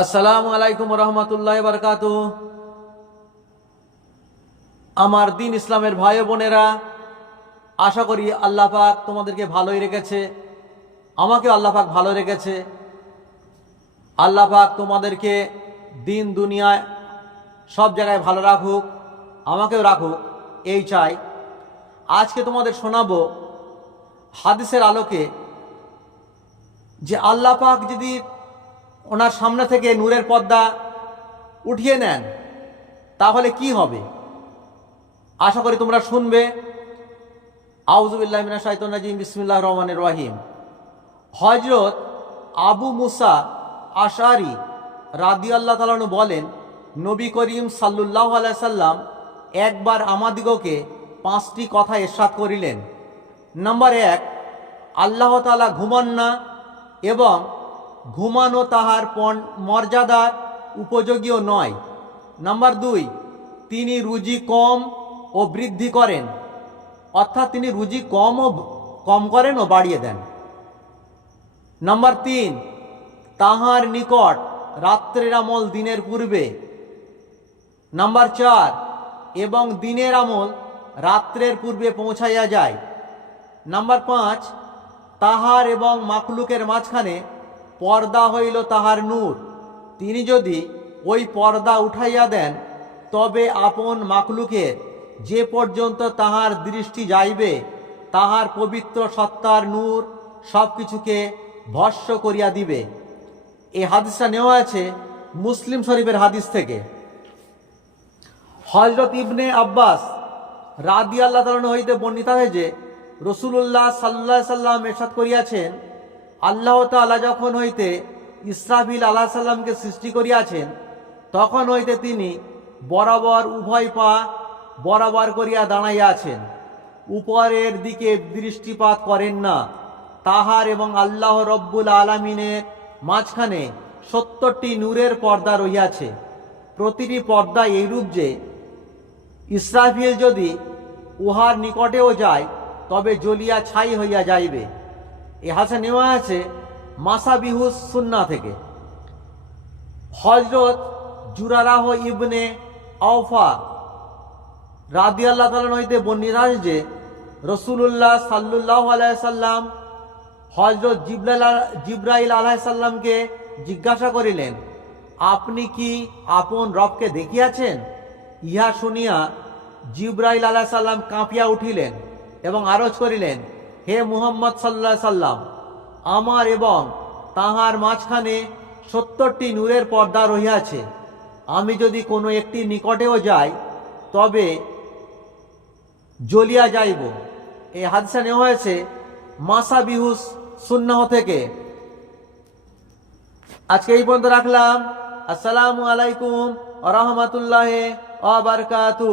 আসসালামু আলাইকুম রহমতুল্লাহ বরকাত আমার দিন ইসলামের ভাই বোনেরা, আশা করি আল্লাহ পাক তোমাদেরকে ভালোই রেখেছে। আমাকে আল্লাহ পাক ভালো রেখেছে। আল্লাহ পাক তোমাদেরকে দিন দুনিয়ায় সব জায়গায় ভালো রাখুক, আমাকেও রাখুক, এই চাই। আজকে তোমাদের শোনাবো হাদিসের আলোকে যে আল্লাহ পাক যদি ওনার সামনে থেকে নূরের পর্দা উঠিয়ে নেন, তাহলে কি হবে? আশা করি তোমরা শুনবে। আউজুবিল্লাহ মিনা শাহিদ নাজিম বিসমিল্লাহ রহমানের রহিম। হজরত আবু মুসা আশারি রাদি আল্লাহ তালু বলেন, নবী করিম সাল্লুল্লাহ সাল্লাম একবার আমাদিগকে পাঁচটি কথা এরশাদ করিলেন। নাম্বার এক, আল্লাহ তালা ঘুমান না এবং ঘুমানো তাহার পণ- মর্যাদার উপযোগীও নয়। নাম্বার দুই, তিনি রুজি কম ও বৃদ্ধি করেন, অর্থাৎ তিনি রুজি কম ও কম করেন ও বাড়িয়ে দেন। নাম্বার তিন, তাহার নিকট রাত্রের আমল দিনের পূর্বে। নাম্বার চার, এবং দিনের আমল রাত্রের পূর্বে পৌঁছাইয়া যায়। নাম্বার পাঁচ, তাহার এবং মাকলুকের মাঝখানে পর্দা হইল তাহার নূর। তিনি যদি ওই পর্দা উঠাইয়া দেন, তবে আপন মাকলুকের যে পর্যন্ত তাহার দৃষ্টি যাইবে, তাহার পবিত্র সত্তার নূর সব কিছুকে ভস্য করিয়া দিবে। এই হাদিসটা নেওয়া আছে মুসলিম শরীফের হাদিস থেকে। হজরত ইবনে আব্বাস রাদি আল্লাহ তালন হইতে বর্ণিত হয়েছে রসুল্লাহ সাল্লাহ সাল্লাম এরশাদ করিয়াছেন আল্লাহ তাআলা যখন হইতে ইসরাফিল আল্লাহ সাল্লামকে সৃষ্টি করিয়াছেন, তখন হইতে তিনি বরাবর উভয় পা বরাবর করিয়া দাঁড়াইয়া আছেন উপরের দিকে দৃষ্টিপাত করেন না। তাহার এবং আল্লাহ রব্বুল আলমিনের মাঝখানে সত্তরটি নূরের পর্দা রহিয়াছে। প্রতিটি পর্দা এইরূপ যে, ইসরাফিল যদি উহার নিকটেও যায়, তবে জ্বলিয়া ছাই হইয়া যাইবে। এ হাসা নেওয়া আছে মাসাবিহুস সুন্না থেকে। হজরত জুরারাহ ইবনে আওফা রাদি আল্লাহ তালন হইতে বর্ণিত আছে যে রসুল্লাহ সাল্লুল্লাহ আলাইসাল্লাম হজরত জিব্রাইল জিব্রাইল আলাইসাল্লামকে জিজ্ঞাসা করিলেন, আপনি কি আপন রবকে দেখিয়াছেন? ইহা শুনিয়া জিব্রাইল আলাহ সাল্লাম কাঁপিয়া উঠিলেন এবং আরজ করিলেন হে মুহাম্মদ সাল্লাহ সাল্লাম, আমার এবং তাহার মাঝখানে সত্তরটি নূরের পর্দা রহিয়াছে। আমি যদি কোনো একটি নিকটেও যাই, তবে জ্বলিয়া যাইব। এই হাদিসা নেওয়া হয়েছে মাসা বিহুস সুন্নাহ থেকে। আজকে এই পর্যন্ত রাখলাম। আসসালামু আলাইকুম রহমতুল্লাহ আবরকাতু